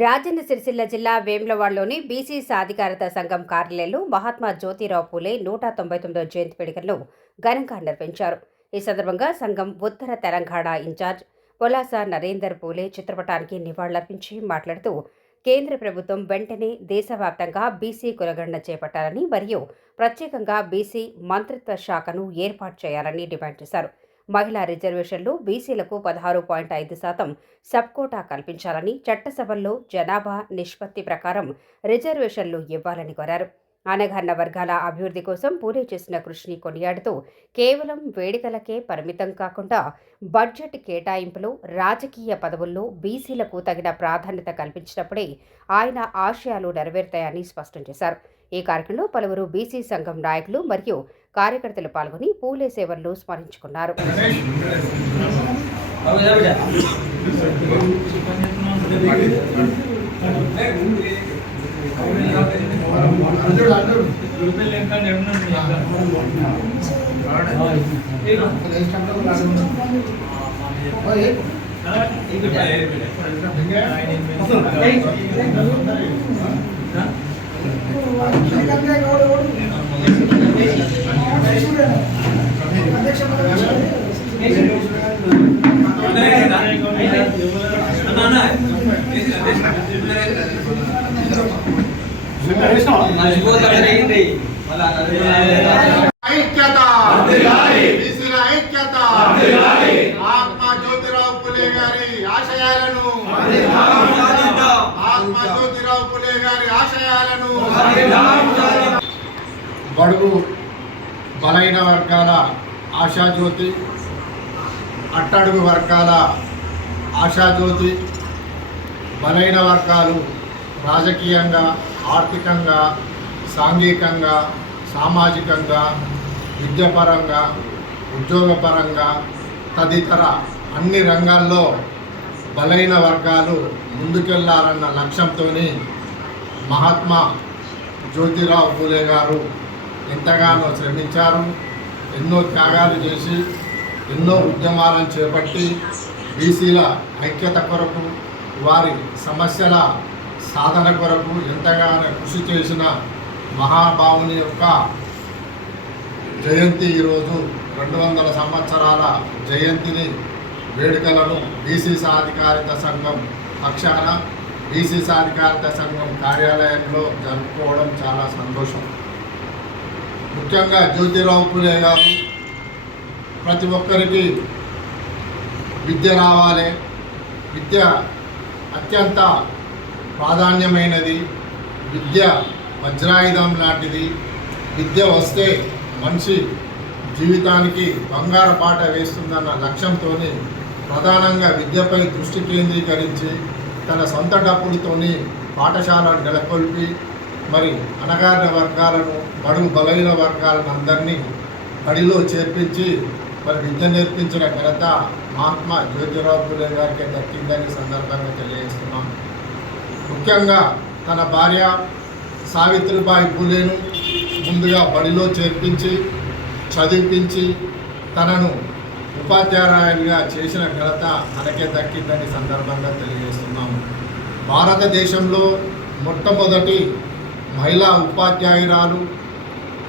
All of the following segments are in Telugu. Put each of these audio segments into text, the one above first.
రాజన్న సిరిసిల్ల జిల్లా వేములవాడలోని బీసీ సాధికారత సంఘం కార్యాలయంలో మహాత్మా జ్యోతిరావు పూలే 199వ జయంతి వేడుకలను ఘనంగా నిర్వహించారు. ఈ సందర్భంగా సంఘం ఉత్తర తెలంగాణ ఇన్ఛార్జ్ పొలాస నరేందర్ పూలే చిత్రపటానికి నివాళులర్పించి మాట్లాడుతూ కేంద్ర ప్రభుత్వం వెంటనే దేశవ్యాప్తంగా బీసీ కులగణన చేపట్టాలని మరియు ప్రత్యేకంగా బీసీ మంత్రిత్వ శాఖను ఏర్పాటు చేయాలని డిమాండ్ చేశారు. మహిళా రిజర్వేషన్లు బీసీలకు 16.5% సబ్కోటా కల్పించాలని, చట్టసభల్లో జనాభా నిష్పత్తి ప్రకారం రిజర్వేషన్లు ఇవ్వాలని కోరారు. అణగారిన వర్గాల అభివృద్ధి కోసం పూలే చేసిన కృషిని కొనియాడుతూ కేవలం వేడుకలకే పరిమితం కాకుండా బడ్జెట్ కేటాయింపులు, రాజకీయ పదవుల్లో బీసీలకు తగిన ప్రాధాన్యత కల్పించినప్పుడే ఆయన ఆశయాలు నెరవేరుతాయని స్పష్టం చేశారు. ఈ కార్యక్రమంలో పలువురు బీసీ సంఘం నాయకులు మరియు కార్యకర్తలు పాల్గొని పూలే సేవలను స్మరించుకున్నారు. మహాత్మా జ్యోతిరావు పూలే గారి ఆశయాలను బడుగు బలైన వర్గాల ఆశాజ్యోతి, అట్టడుగు వర్గాల ఆశాజ్యోతి, బలైన వర్గాలు రాజకీయంగా, ఆర్థికంగా, సాంఘికంగా, సామాజికంగా, విద్యాపరంగా, ఉద్యోగపరంగా తదితర అన్ని రంగాల్లో బలైన వర్గాలు ముందుకెళ్లాలన్న లక్ష్యంతో మహాత్మా జ్యోతిరావు పూలే గారు ఎంతగానో శ్రమించారు. ఎన్నో త్యాగాలు చేసి ఎన్నో ఉద్యమాలను చేపట్టి బీసీల ఐక్యత కొరకు, వారి సమస్యల సాధన కొరకు ఎంతగానో కృషి చేసిన మహాభావుని యొక్క జయంతి ఈరోజు 200 సంవత్సరాల జయంతిని వేడుకలను బీసీ సాధికారిత సంఘం పక్షాన బీసీ సాధికారిత సంఘం కార్యాలయంలో జరుపుకోవడం చాలా సంతోషం. ముఖ్యంగా జ్యోతిరావు పూలే గారు ప్రతి ఒక్కరికి విద్య రావాలి, విద్య అత్యంత ప్రాధాన్యమైనది, విద్య వజ్రాయుధం లాంటిది, విద్య వస్తే మనిషి జీవితానికి బంగారు బాట వేస్తుందన్న లక్ష్యంతో ప్రధానంగా విద్యపై దృష్టి కేంద్రీకరించి తన సొంత డబ్బులతోని పాఠశాలను నెలకొల్పి మరి అణగారిన వర్గాలను, బడుగు బలైన వర్గాలను అందరినీ బడిలో చేర్పించి మరి విద్య నేర్పించిన ఘనత మహాత్మా జ్యోతిరావు పూలే గారికి దక్కిందని సందర్భంగా తెలియజేస్తున్నాం. ముఖ్యంగా తన భార్య సావిత్రిబాయి పూలేను ముందుగా బడిలో చేర్పించి చదివించి తనను ఉపాధ్యాయునిగా చేసిన ఘనత మనకే దక్కిందని సందర్భంగా తెలియజేస్తున్నాము. భారతదేశంలో మొట్టమొదటి మహిళా ఉపాధ్యాయురాలు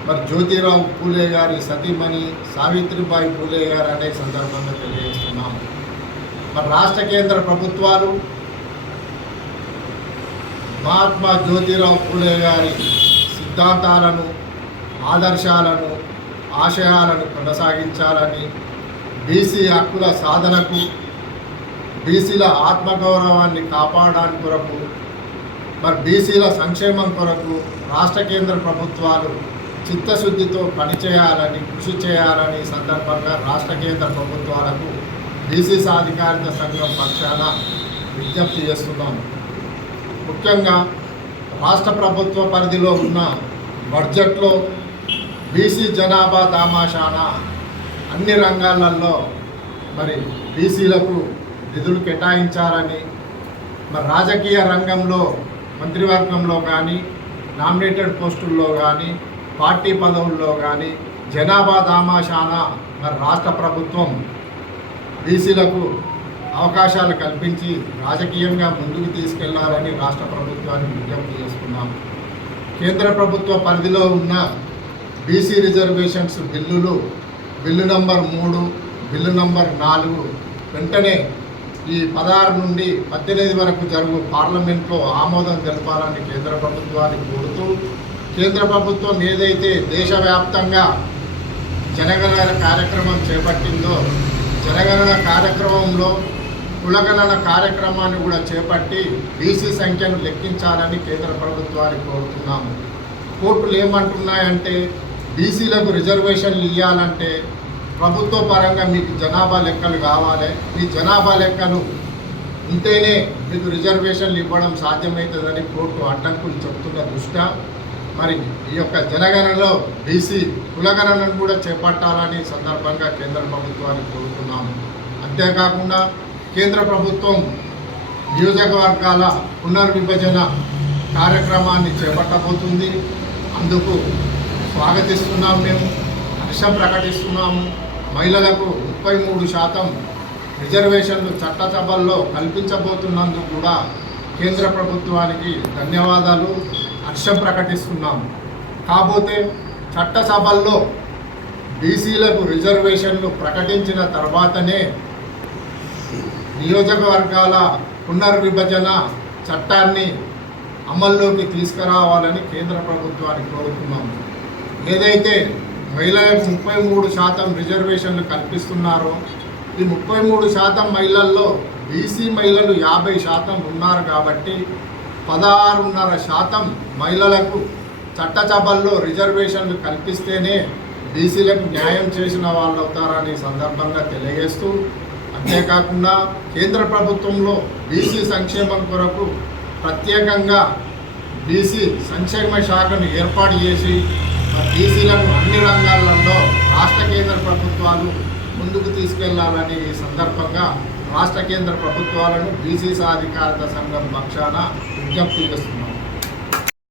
మరి జ్యోతిరావు పూలే గారి సతీమణి సావిత్రిబాయి పూలే గారు అనే సందర్భంగా తెలియజేస్తున్నాము. మరి రాష్ట్ర కేంద్ర ప్రభుత్వాలు మహాత్మా జ్యోతిరావు పూలే గారి సిద్ధాంతాలను, ఆదర్శాలను, ఆశయాలను కొనసాగించాలని, బీసీ హక్కుల సాధనకు, బీసీల ఆత్మగౌరవాన్ని కాపాడడానికి కొరకు, మరి బీసీల సంక్షేమం కొరకు రాష్ట్ర కేంద్ర ప్రభుత్వాలు చిత్తశుద్ధితో పనిచేయాలని, కృషి చేయాలని సందర్భంగా రాష్ట్ర కేంద్ర ప్రభుత్వాలకు బీసీ సాధికారిత సంఘం పక్షాన విజ్ఞప్తి చేస్తున్నాము. ముఖ్యంగా రాష్ట్ర ప్రభుత్వ పరిధిలో ఉన్న బడ్జెట్లో బీసీ జనాభా దామాషాన అన్ని రంగాలలో మరి బీసీలకు నిధులు కేటాయించాలని, మరి రాజకీయ రంగంలో మంత్రివర్గంలో కానీ, నామినేటెడ్ పోస్టుల్లో కానీ, పార్టీ పదవుల్లో కానీ జనాభా దామాషాన మరి రాష్ట్ర ప్రభుత్వం బీసీలకు అవకాశాలు కల్పించి రాజకీయంగా ముందుకు తీసుకెళ్లాలని రాష్ట్ర ప్రభుత్వాన్ని విజ్ఞప్తి చేస్తున్నాం. కేంద్ర ప్రభుత్వ పరిధిలో ఉన్న BC reservations bill number 3, bill number 4 వెంటనే ఈ 16 నుండి 18 వరకు జరుగు పార్లమెంట్లో ఆమోదం తెలపాలని కేంద్ర ప్రభుత్వాన్ని కోరుతూ, కేంద్ర ప్రభుత్వం ఏదైతే దేశవ్యాప్తంగా జనగణన కార్యక్రమం చేపట్టిందో జనగణన కార్యక్రమంలో కులగణన కార్యక్రమాన్ని కూడా చేపట్టి బీసీ సంఖ్యను లెక్కించాలని కేంద్ర ప్రభుత్వాన్ని కోరుతున్నాము. కోర్టులు ఏమంటున్నాయంటే బీసీలకు రిజర్వేషన్లు ఇవ్వాలంటే ప్రభుత్వ పరంగా మీకు జనాభా లెక్కలు కావాలి, మీ జనాభా లెక్కలు ఉంటేనే మీకు రిజర్వేషన్లు ఇవ్వడం సాధ్యమవుతుందని కోర్టు అడ్డంకులు చెప్తున్న దృష్ట్యా మరి ఈ యొక్క జనగణనలో బీసీ కులగణనను కూడా చేపట్టాలని సందర్భంగా కేంద్ర ప్రభుత్వాన్ని కోరుతున్నాము. అంతేకాకుండా కేంద్ర ప్రభుత్వం నియోజకవర్గాల పునర్విభజన కార్యక్రమాన్ని చేపట్టబోతుంది. అందుకు స్వాగతిస్తున్నాం, మేము హర్షం ప్రకటిస్తున్నాము. మహిళలకు 33% రిజర్వేషన్లు చట్టసభల్లో కల్పించబోతున్నందుకు కూడా కేంద్ర ప్రభుత్వానికి ధన్యవాదాలు, హర్షం ప్రకటిస్తున్నాము. కాకపోతే చట్టసభల్లో బీసీలకు రిజర్వేషన్లు ప్రకటించిన తర్వాతనే నియోజకవర్గాల పునర్విభజన చట్టాన్ని అమల్లోకి తీసుకురావాలని కేంద్ర ప్రభుత్వాన్ని కోరుతున్నాము. ఏదైతే మహిళలకు 33% రిజర్వేషన్లు కల్పిస్తున్నారో ఈ 33% మహిళల్లో బీసీ మహిళలు 50% ఉన్నారు కాబట్టి 16.5% మహిళలకు చట్టసభల్లో రిజర్వేషన్లు కల్పిస్తేనే బీసీలకు న్యాయం చేసిన వాళ్ళు అవుతారని సందర్భంగా తెలియజేస్తూ, అంతేకాకుండా కేంద్ర ప్రభుత్వంలో బీసీ సంక్షేమం కొరకు ప్రత్యేకంగా బీసీ సంక్షేమ శాఖను ఏర్పాటు చేసి బీసీలను అన్ని రంగాలలో రాష్ట్ర కేంద్ర ప్రభుత్వాలు ముందుకు తీసుకెళ్లాలని ఈ సందర్భంగా రాష్ట్ర కేంద్ర ప్రభుత్వాలను బీసీ సాధికారత సంఘం పక్షాన విజ్ఞప్తి చేస్తున్నారు.